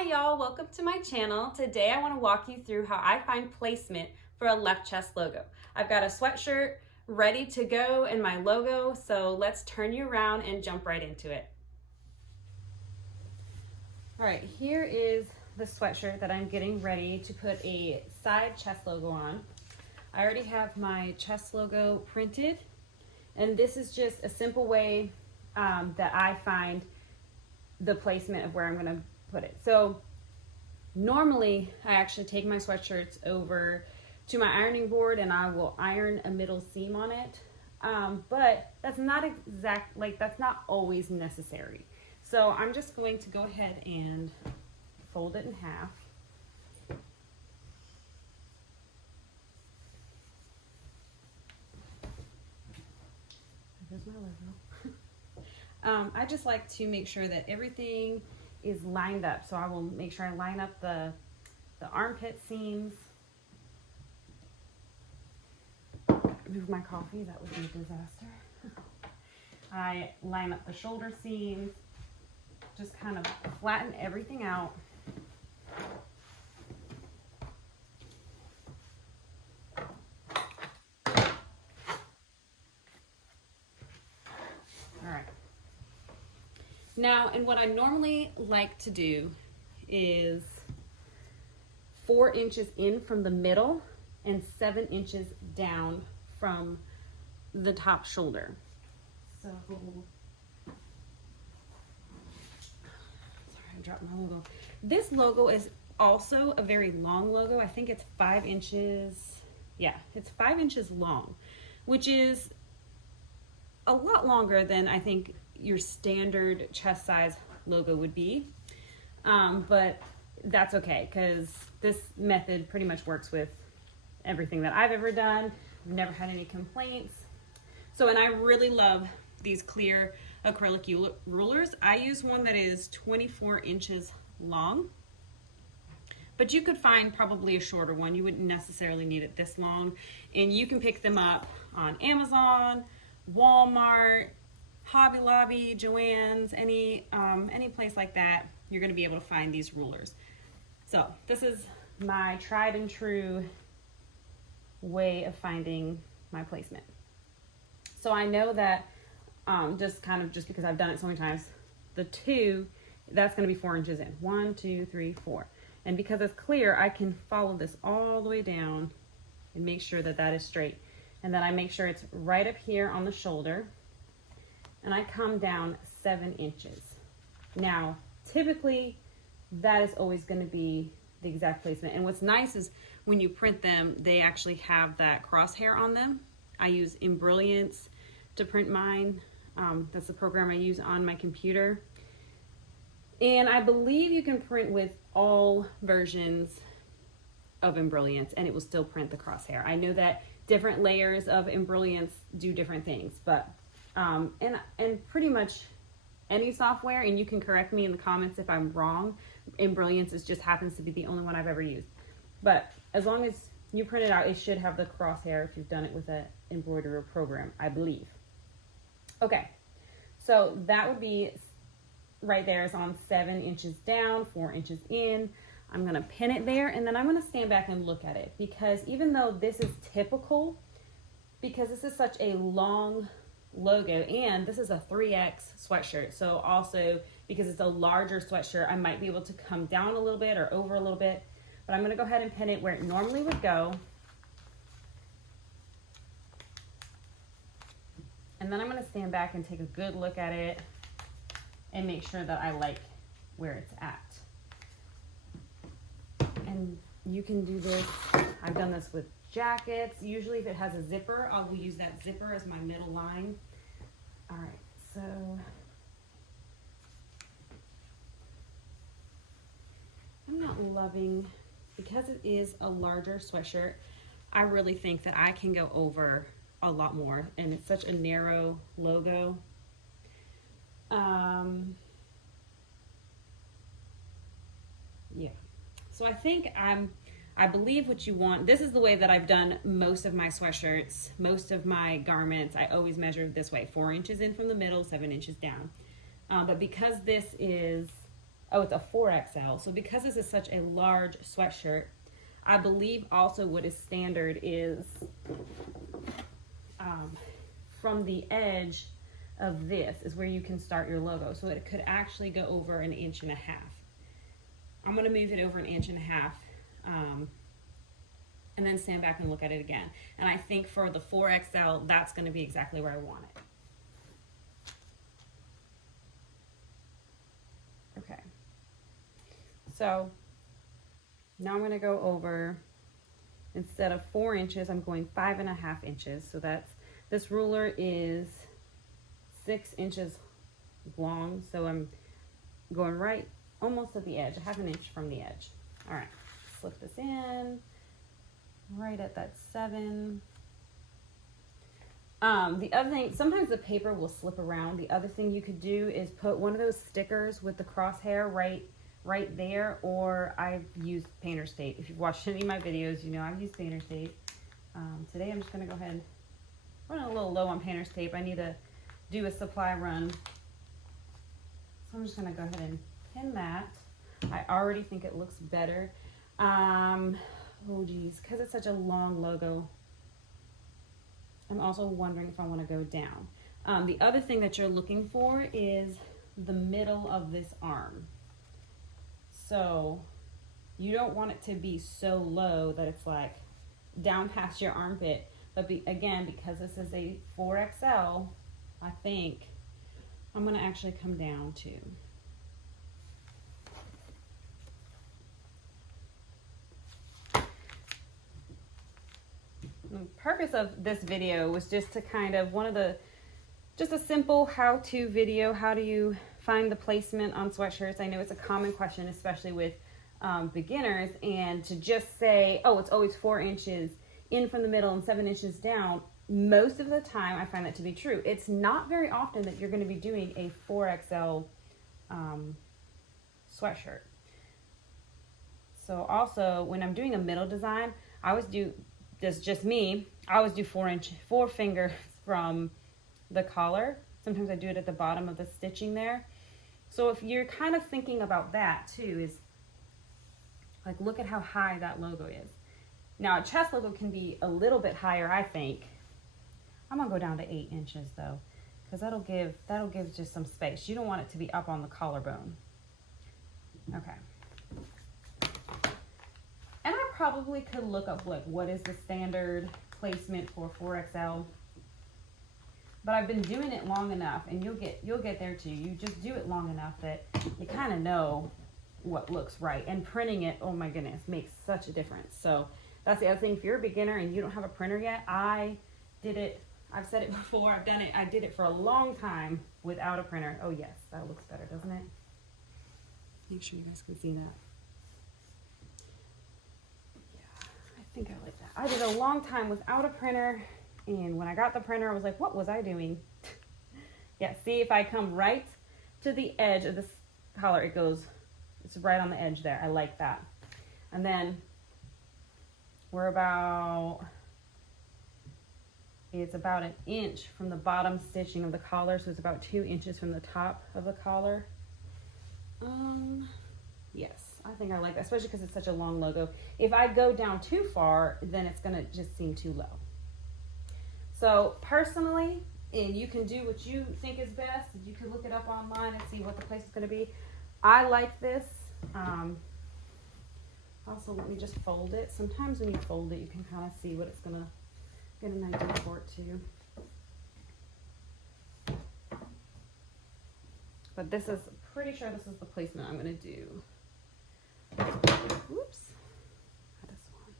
Hi y'all, welcome to my channel. Today I want to walk you through how I find placement for a left chest logo. I've got a sweatshirt ready to go and my logo, so let's turn you around and jump right into it. All right, here is the sweatshirt that I'm getting ready to put a side chest logo on. I already have my chest logo printed, and this is just a simple way that I find the placement of where I'm going to put it. So normally I actually take my sweatshirts over to my ironing board and I will iron a middle seam on it, but that's not always necessary. So I'm just going to go ahead and fold it in half. There's my logo. I just like to make sure that everything is lined up. So I will make sure I line up the armpit seams. Move my coffee, that would be a disaster. I line up the shoulder seams, just kind of flatten everything out. All right. Now, and what I normally like to do is 4 inches in from the middle and 7 inches down from the top shoulder. So, sorry, I dropped my logo. This logo is also a very long logo. I think it's 5 inches. Yeah, it's 5 inches long, which is a lot longer than I think your standard chest size logo would be, but that's okay because this method pretty much works with everything that I've ever done. I've never had any complaints. So, and I really love these clear acrylic rulers. I use one that is 24 inches long, but you could find probably a shorter one. You wouldn't necessarily need it this long, and you can pick them up on Amazon, Walmart, Hobby Lobby, Joann's, any place like that. You're going to be able to find these rulers. So this is my tried and true way of finding my placement. So I know that just because I've done it so many times, the 2, that's going to be 4 inches in. 1, 2, 3, 4. And because it's clear, I can follow this all the way down and make sure that that is straight. And then I make sure it's right up here on the shoulder. And I come down 7 inches. Now, typically, that is always going to be the exact placement. And what's nice is when you print them, they actually have that crosshair on them. I use Embroidery to print mine. That's the program I use on my computer. And I believe you can print with all versions of Embroidery and it will still print the crosshair. I know that different layers of Embroidery do different things, but and pretty much any software, and you can correct me in the comments if I'm wrong. Embroidery just happens to be the only one I've ever used. But as long as you print it out, it should have the crosshair if you've done it with an embroidery program, I believe. Okay, so that would be right there is on 7 inches down, 4 inches in. I'm gonna pin it there, and then I'm gonna stand back and look at it, because even though this is typical, because this is such a long logo, and this is a 3X sweatshirt, so also because it's a larger sweatshirt, I might be able to come down a little bit or over a little bit, but I'm going to go ahead and pin it where it normally would go, and then I'm going to stand back and take a good look at it and make sure that I like where it's at. And you can do this, I've done this with jackets. Usually if it has a zipper, I will use that zipper as my middle line. All right, so I'm not loving, because it is a larger sweatshirt, I really think that I can go over a lot more, and it's such a narrow logo. Yeah, so I think I believe what you want. This is the way that I've done most of my sweatshirts, most of my garments. I always measure this way, 4 inches in from the middle, 7 inches down. But because this is Oh, it's a 4XL. So because this is such a large sweatshirt, I believe also what is standard is from the edge of this is where you can start your logo. So it could actually go over 1.5 inches. I'm going to move it over 1.5 inches, and then stand back and look at it again. And I think for the 4XL, that's going to be exactly where I want it. Okay. So now I'm going to go over, instead of 4 inches, I'm going 5.5 inches. So that's, this ruler is 6 inches long. So I'm going right almost at the edge, 1/2 inch from the edge. All right, slip this in right at that 7. The other thing, sometimes the paper will slip around. The other thing you could do is put one of those stickers with the crosshair right there, or I've used painter's tape. If you've watched any of my videos, you know I've used painter's tape. Today I'm just going to go ahead, running a little low on painter's tape. I need to do a supply run. So I'm just going to go ahead and pin that. I already think it looks better. Oh geez, because it's such a long logo. I'm also wondering if I want to go down. The other thing that you're looking for is the middle of this arm. So you don't want it to be so low that it's like down past your armpit. But again, because this is a 4XL, I think I'm going to actually come down to. The purpose of this video was just to kind of just a simple how-to video. How do you find the placement on sweatshirts? I know it's a common question, especially with beginners, and to just say, oh, it's always 4 inches in from the middle and 7 inches down. Most of the time I find that to be true. It's not very often that you're going to be doing a 4XL sweatshirt. So also when I'm doing a middle design, I always do, this is just me, I always do 4 fingers from the collar. Sometimes I do it at the bottom of the stitching there. So if you're kind of thinking about that too, is like, look at how high that logo is. Now a chest logo can be a little bit higher, I think. I'm gonna go down to 8 inches though, because that'll give just some space. You don't want it to be up on the collarbone. Okay. And I probably could look up like what is the standard placement for 4XL. But I've been doing it long enough, and you'll get there too. You just do it long enough that you kind of know what looks right. And printing it, oh my goodness, makes such a difference. So that's the other thing. If you're a beginner and you don't have a printer yet, I did it. I've said it before. I've done it. I did it for a long time without a printer. Oh yes, that looks better, doesn't it? Make sure you guys can see that. Yeah, I think I like that. I did a long time without a printer, and when I got the printer, I was like, what was I doing? Yeah, see, if I come right to the edge of this collar, it's right on the edge there. I like that. And then we're it's about 1 inch from the bottom stitching of the collar, so it's about 2 inches from the top of the collar. Yes, I think I like that, especially because it's such a long logo. If I go down too far, then it's gonna just seem too low. So personally, and you can do what you think is best. You can look it up online and see what the place is gonna be. I like this. Also, let me just fold it. Sometimes when you fold it, you can kind of see what it's gonna get an idea for it too. But this is, pretty sure this is the placement I'm gonna do. Oops. This one.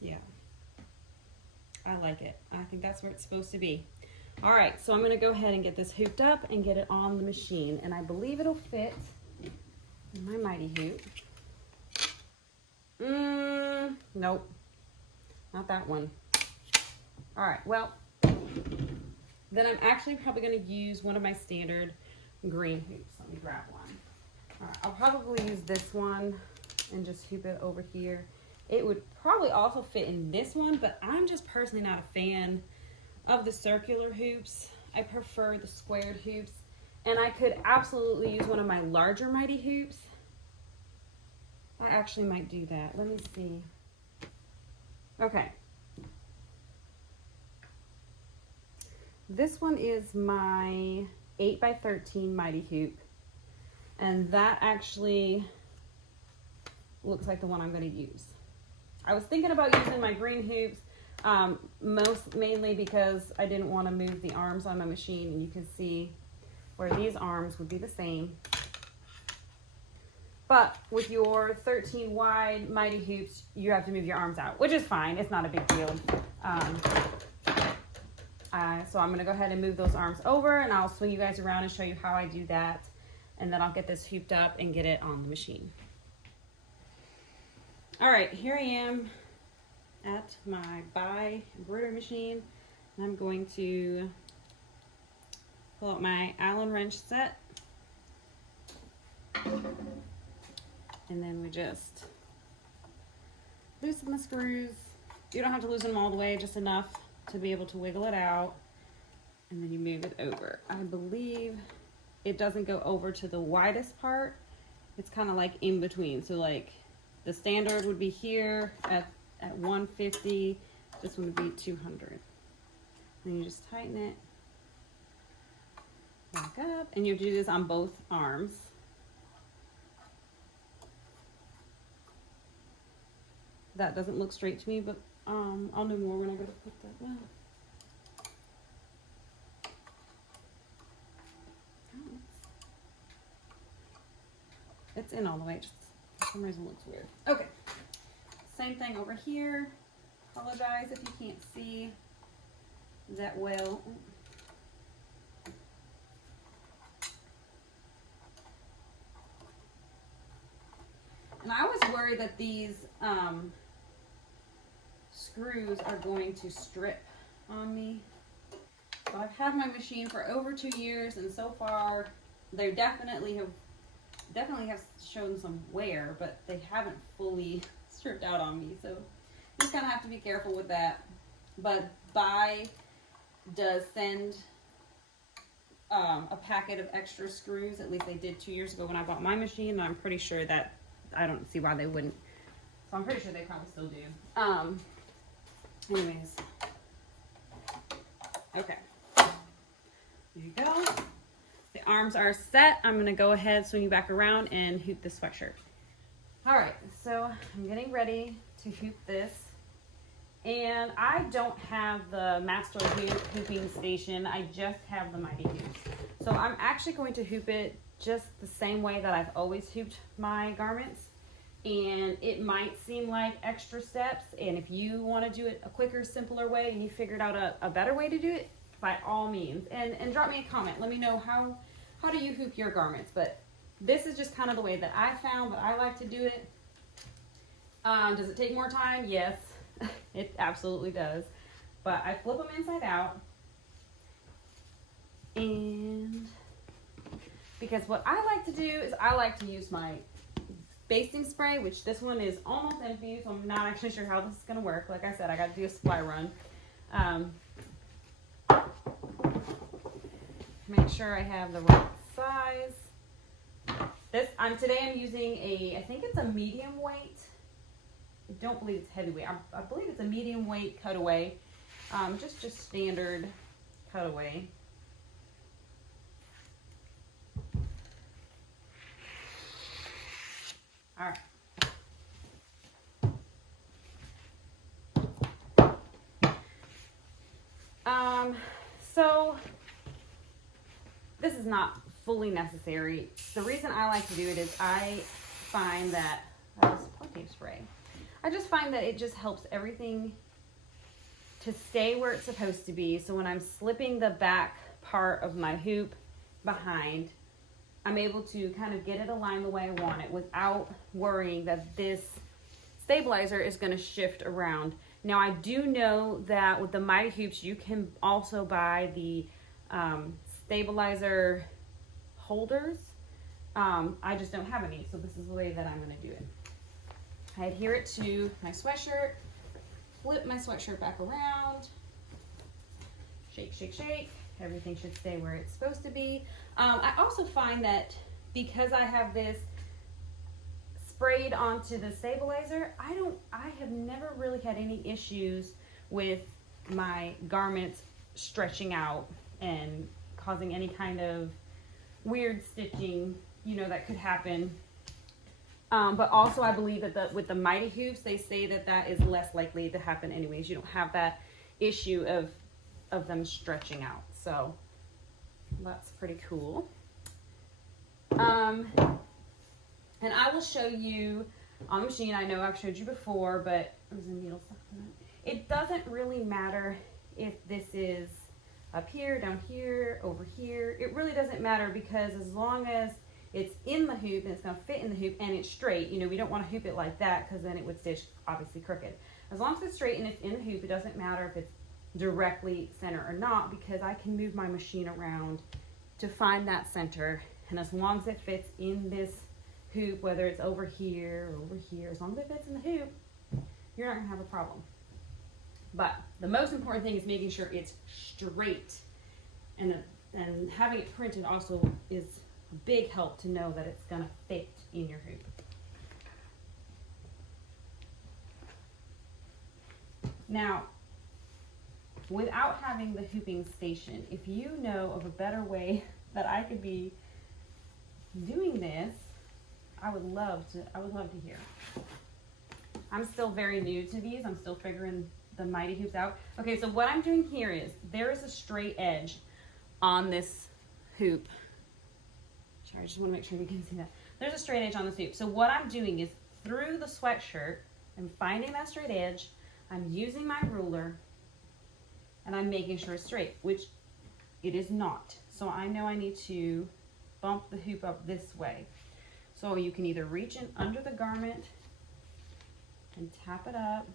Yeah. I like it. I think that's where it's supposed to be. All right, so I'm gonna go ahead and get this hooped up and get it on the machine, and I believe it'll fit in my mighty hoop. Nope, not that one. All right, well, then I'm actually probably gonna use one of my standard green hoops. Let me grab one. All right, I'll probably use this one. and just hoop it over here. It would probably also fit in this one, but I'm just personally not a fan of the circular hoops. I prefer the squared hoops, and I could absolutely use one of my larger mighty hoops. I actually might do that. Let me see. Okay. This one is my 8x13 mighty hoop, and that actually looks like the one I'm going to use. I was thinking about using my green hoops, mainly because I didn't want to move the arms on my machine, and you can see where these arms would be the same. But with your 13 wide mighty hoops, you have to move your arms out, which is fine. It's not a big deal. So I'm going to go ahead and move those arms over, and I'll swing you guys around and show you how I do that. And then I'll get this hooped up and get it on the machine. All right, here I am at my embroidery machine. And I'm going to pull out my Allen wrench set. And then we just loosen the screws. You don't have to loosen them all the way, just enough to be able to wiggle it out. And then you move it over. I believe it doesn't go over to the widest part. It's kind of like in between. So like the standard would be here at 150. This one would be 200. Then you just tighten it back up. And you do this on both arms. That doesn't look straight to me, but I'll know more when I go to put that down. It's in all the way, just for some reason it looks weird. Okay, same thing over here. Apologize if you can't see that well. And I was worried that these screws are going to strip on me. So I've had my machine for over 2 years, and so far they definitely have shown some wear, but they haven't fully stripped out on me. So you just kind of have to be careful with that. But Buy does send a packet of extra screws. At least they did 2 years ago when I bought my machine, and I'm pretty sure that I don't see why they wouldn't. So I'm pretty sure they probably still do. Anyways. Okay. There you go. The arms are set. I'm going to go ahead, swing you back around, and hoop the sweatshirt. All right, so I'm getting ready to hoop this. And I don't have the master hooping station. I just have the mighty hoops. So I'm actually going to hoop it just the same way that I've always hooped my garments. And it might seem like extra steps. And if you want to do it a quicker, simpler way, and you figured out a better way to do it, by all means. And drop me a comment. Let me know how do you hoop your garments. But this is just kind of the way that I found that I like to do it. Does it take more time? Yes, it absolutely does. But I flip them inside out. And because what I like to do is I like to use my basting spray, which this one is almost empty, so I'm not actually sure how this is going to work. Like I said, I got to do a supply run. Make sure I have the right size. Today I'm using I think it's a medium weight. I don't believe it's heavyweight. I believe it's a medium weight cutaway. Just standard cutaway. All right. So this is not fully necessary. The reason I like to do it is I find that tape spray. I just find that it just helps everything to stay where it's supposed to be. So when I'm slipping the back part of my hoop behind, I'm able to kind of get it aligned the way I want it without worrying that this stabilizer is going to shift around. Now I do know that with the mighty hoops you can also buy the stabilizer holders. I just don't have any, so this is the way that I'm going to do it. I adhere it to my sweatshirt, flip my sweatshirt back around, shake, shake, shake. Everything should stay where it's supposed to be. I also find that because I have this sprayed onto the stabilizer, I have never really had any issues with my garments stretching out and causing any kind of weird stitching, you know, that could happen. But also I believe that with the Mighty Hoops, they say that that is less likely to happen anyways. You don't have that issue of them stretching out. So that's pretty cool. And I will show you on the machine. I know I've showed you before, but there's a needle stuck in it. It doesn't really matter if this is up here, down here, over here. It really doesn't matter, because as long as it's in the hoop and it's going to fit in the hoop and it's straight, you know, we don't want to hoop it like that because then it would stitch obviously crooked. As long as it's straight and it's in the hoop, it doesn't matter if it's directly center or not, because I can move my machine around to find that center. And as long as it fits in this hoop, whether it's over here or over here, as long as it fits in the hoop, you're not going to have a problem. But the most important thing is making sure it's straight, and having it printed also is a big help to know that it's going to fit in your hoop. Now, without having the hooping station, if you know of a better way that I could be doing this, I would love to hear. I'm still very new to these. I'm still figuring the Mighty Hoops out. Okay, so what I'm doing here is there is a straight edge on this hoop. Sorry, I just want to make sure you can see that. There's a straight edge on this hoop. So what I'm doing is through the sweatshirt, I'm finding that straight edge, I'm using my ruler, and I'm making sure it's straight, which it is not. So I know I need to bump the hoop up this way. So you can either reach in under the garment and tap it up.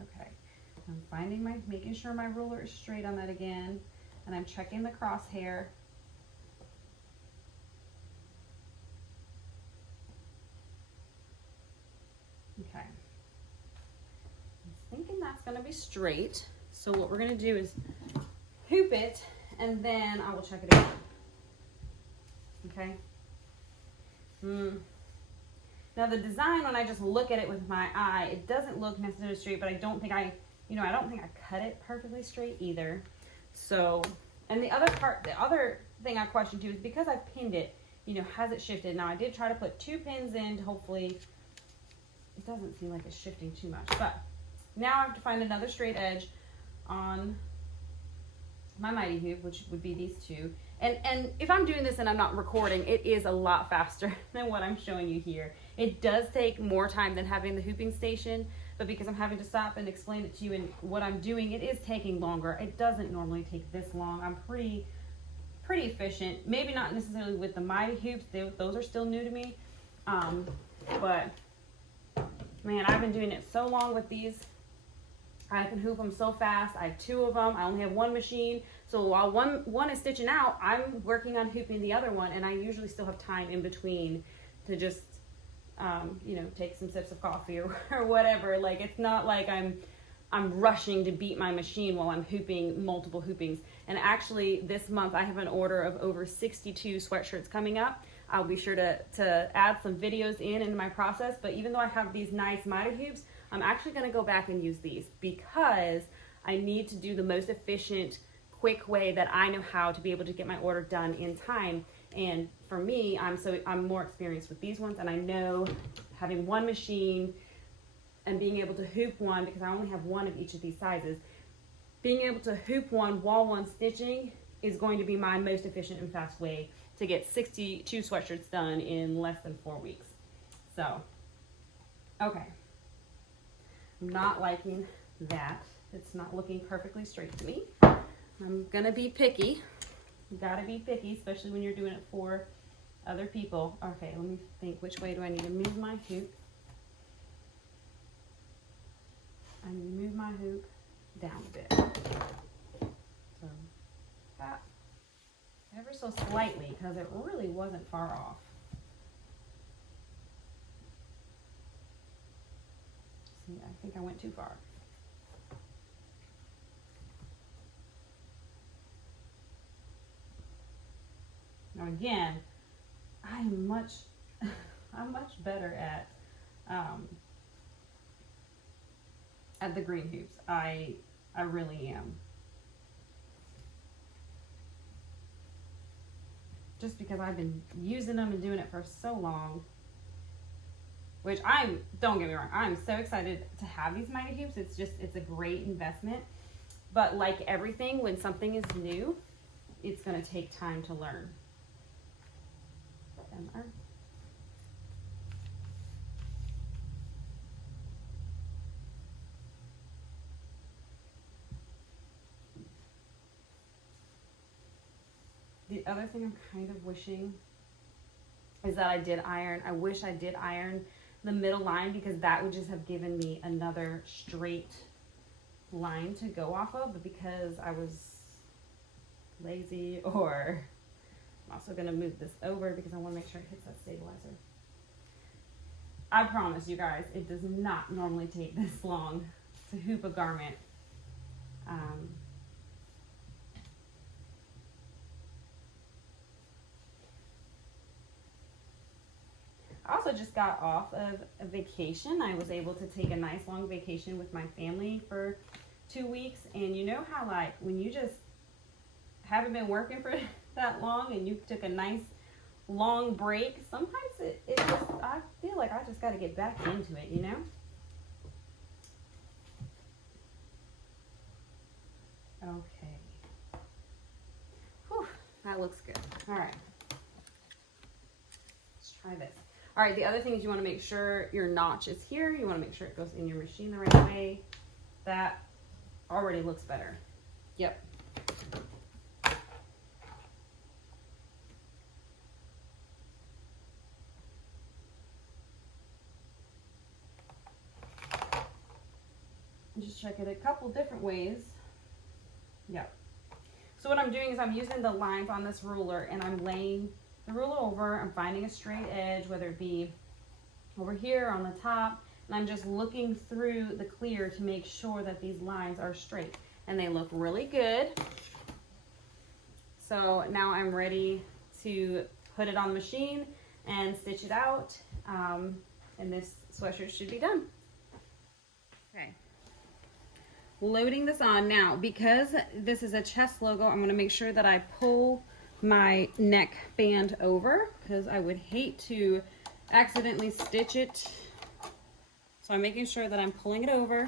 Okay, I'm making sure my ruler is straight on that again, and I'm checking the crosshair. Okay, I'm thinking that's going to be straight. So what we're going to do is hoop it, and then I will check it again. Okay. Now the design, when I just look at it with my eye, it doesn't look necessarily straight, but I don't think I cut it perfectly straight either. So, and the other thing I question too is because I've pinned it, you know, has it shifted? Now I did try to put 2 pins in to hopefully, it doesn't seem like it's shifting too much, but now I have to find another straight edge on my Mighty Hoop, which would be these two. And if I'm doing this and I'm not recording, it is a lot faster than what I'm showing you here. It does take more time than having the hooping station, but because I'm having to stop and explain it to you and what I'm doing, it is taking longer. It doesn't normally take this long. I'm pretty efficient. Maybe not necessarily with the Mighty Hoops. Those are still new to me. But man, I've been doing it so long with these. I can hoop them so fast. I have 2 of them. I only have 1 machine. So while one is stitching out, I'm working on hooping the other one, and I usually still have time in between to just, you know, take some sips of coffee or whatever. Like, it's not like I'm rushing to beat my machine while I'm hooping multiple hoopings. And actually, this month I have an order of over 62 sweatshirts coming up. I'll be sure to add some videos into my process. But even though I have these nice Mighty Hoops, I'm actually going to go back and use these because I need to do the most efficient, quick way that I know how to be able to get my order done in time. And for me, I'm more experienced with these ones, and I know having 1 machine and being able to hoop one, because I only have 1 of each of these sizes, being able to hoop one while one stitching is going to be my most efficient and fast way to get 62 sweatshirts done in less than 4 weeks. So, okay. I'm not liking that. It's not looking perfectly straight to me. I'm gonna be picky. You gotta be picky, especially when you're doing it for other people. Okay, let me think, which way do I need to move my hoop? I need to move my hoop down a bit. So that ever so slightly, because it really wasn't far off. Yeah, I think I went too far. Now again, I'm much better at the green hoops. I really am. Just because I've been using them and doing it for so long. Which don't get me wrong, I'm so excited to have these Mighty Hoops. It's a great investment. But like everything, when something is new, it's gonna take time to learn. The other thing I'm kind of wishing is that I wish I did iron the middle line, because that would just have given me another straight line to go off of, but because I was lazy, or I'm also going to move this over because I want to make sure it hits that stabilizer. I promise you guys, it does not normally take this long to hoop a garment. I also just got off of a vacation. I was able to take a nice long vacation with my family for 2 weeks. And you know how, like, when you just haven't been working for that long and you took a nice long break, sometimes I feel like I just got to get back into it, you know? Okay. Whew, that looks good. All right. Let's try this. All right, the other thing is you want to make sure your notch is here. You want to make sure it goes in your machine the right way. That already looks better. Yep. Just check it a couple different ways. Yep. So what I'm doing is I'm using the lines on this ruler, and I'm laying the ruler over. I'm finding a straight edge, whether it be over here on the top, and I'm just looking through the clear to make sure that these lines are straight, and they look really good. So now I'm ready to put it on the machine and stitch it out, and this sweatshirt should be done. Okay. Loading this on now. Because this is a chest logo, I'm going to make sure that I pull my neck band over, because I would hate to accidentally stitch it. So I'm making sure that I'm pulling it over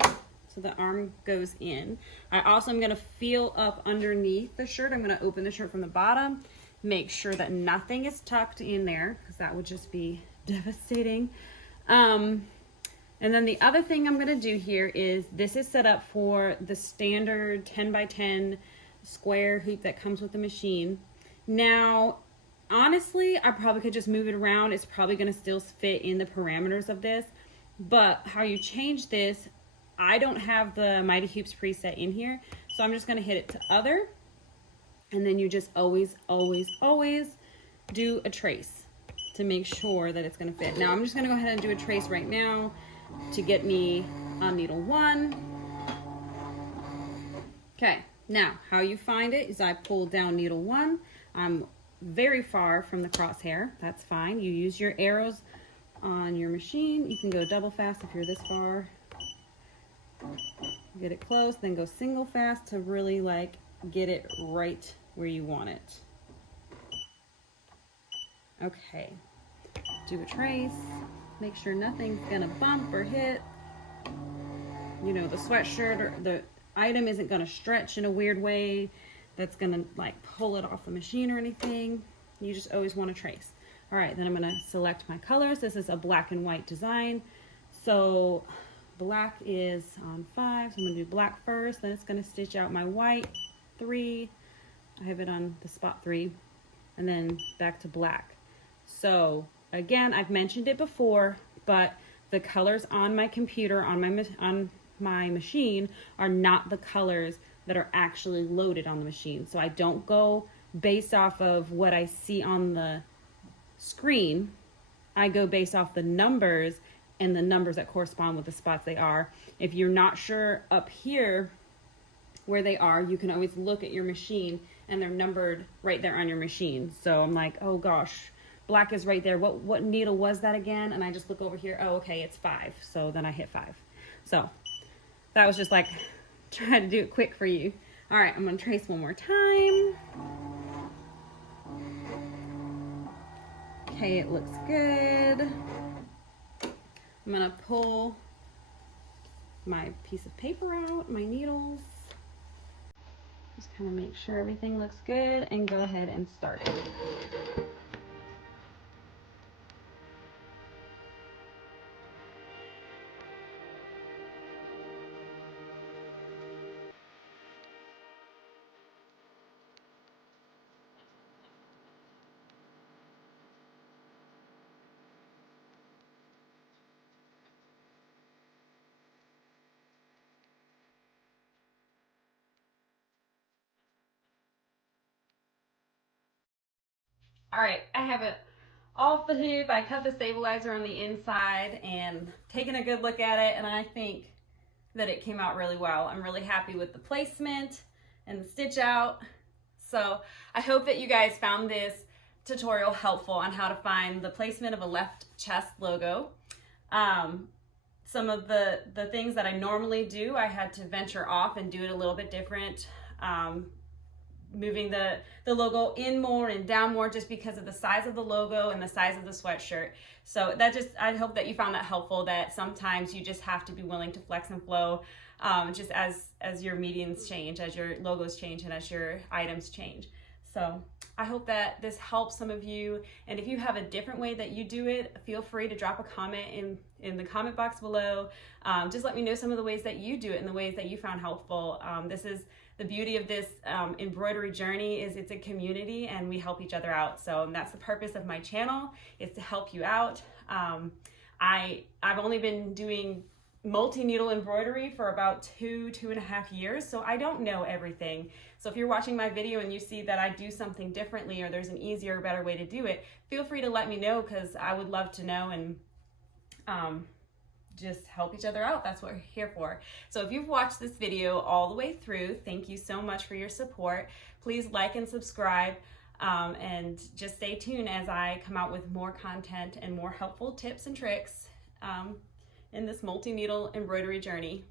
so the arm goes in. I also am going to feel up underneath the shirt. I'm going to open the shirt from the bottom, make sure that nothing is tucked in there, because that would just be devastating. And then the other thing I'm going to do here is, this is set up for the standard 10 by 10 square hoop that comes with the machine. Now, honestly, I probably could just move it around. It's probably going to still fit in the parameters of this. But how you change this, I don't have the Mighty Hoops preset in here. So I'm just going to hit it to other. And then you just always, always, always do a trace to make sure that it's going to fit. Now, I'm just going to go ahead and do a trace right now to get me on needle 1. Okay, now how you find it is I pull down needle 1. I'm very far from the crosshair. That's fine. You use your arrows on your machine. You can go double fast if you're this far. Get it close, then go single fast to really like get it right where you want it. Okay, do a trace. Make sure nothing's gonna bump or hit. You know, the sweatshirt or the item isn't gonna stretch in a weird way that's gonna like pull it off the machine or anything. You just always want to trace. All right, then I'm gonna select my colors. This is a black and white design. So black is on 5, so I'm gonna do black first, then it's gonna stitch out my white 3. I have it on the spot 3, and then back to black. So again, I've mentioned it before, but the colors on my computer, on my machine, are not the colors that are actually loaded on the machine. So I don't go based off of what I see on the screen. I go based off the numbers and the numbers that correspond with the spots they are. If you're not sure up here where they are, you can always look at your machine and they're numbered right there on your machine. So I'm like, oh gosh, black is right there. What needle was that again? And I just look over here. Oh, okay, it's 5. So then I hit 5. So that was just like trying to do it quick for you. All right, I'm gonna trace one more time. Okay, it looks good. I'm gonna pull my piece of paper out, my needles. Just kind of make sure everything looks good and go ahead and start it. All right, I have it all fitted. I cut the stabilizer on the inside and taken a good look at it, and I think that it came out really well. I'm really happy with the placement and the stitch out. So I hope that you guys found this tutorial helpful on how to find the placement of a left chest logo. Some of the things that I normally do, I had to venture off and do it a little bit different. Moving the logo in more and down more just because of the size of the logo and the size of the sweatshirt. So that just, I hope that you found that helpful, that sometimes you just have to be willing to flex and flow just as your mediums change, as your logos change, and as your items change. So I hope that this helps some of you. And if you have a different way that you do it, feel free to drop a comment in the comment box below. Just let me know some of the ways that you do it and the ways that you found helpful. This is the beauty of this embroidery journey, is it's a community and we help each other out. So that's the purpose of my channel, is to help you out. I've only been doing multi-needle embroidery for about 2.5 years, so I don't know everything. So if you're watching my video and you see that I do something differently, or there's an easier or better way to do it, feel free to let me know, because I would love to know and just help each other out. That's what we're here for. So if you've watched this video all the way through, thank you so much for your support. Please like and subscribe, and just stay tuned as I come out with more content and more helpful tips and tricks in this multi-needle embroidery journey.